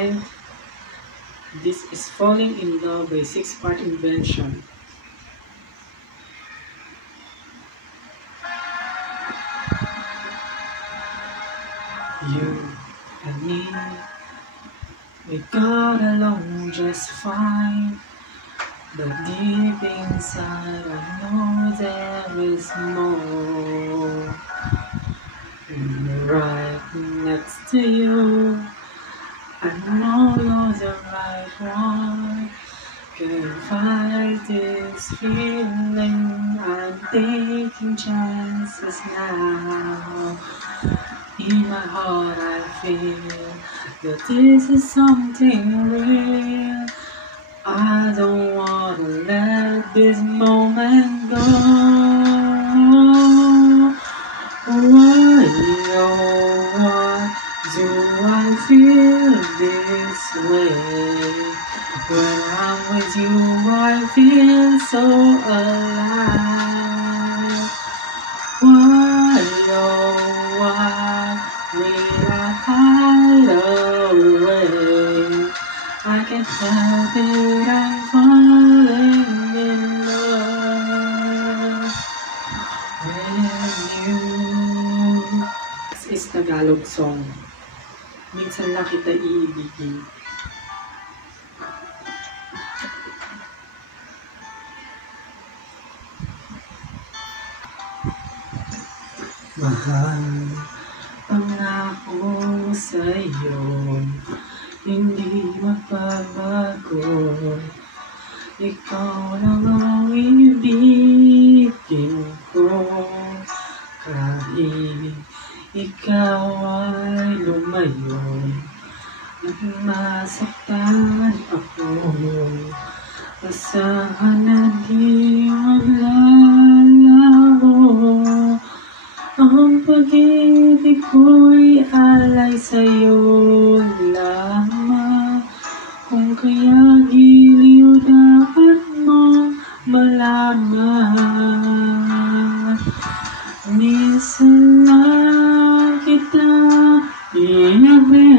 And this is Falling in Love by Six Part Invention. You and me, we got along just fine. But deep inside I know there is more. And right next to you, I know you're the right one. Can't fight this feeling, I'm taking chances now. In my heart I feel that this is something real. I don't wanna let this moment go. Why, oh, why do I feel this way? When I'm with you I feel so alive. Why, oh, why will I hide away? I can't help it, I'm falling in love with you. This is Tagalog song. Minsan lang kita iibigin. Mahal, pangako sa'yo, hindi magbabago. Ikaw lang ang ibigin ko. Kahit ikaw ay lumayo at masaktan ako, asahan na di maglalaho. Ang pag-ibig ko'y alay sa'yo lamang. Kung kaya giliw dapat mo malaman. Minsan lang kita inabi.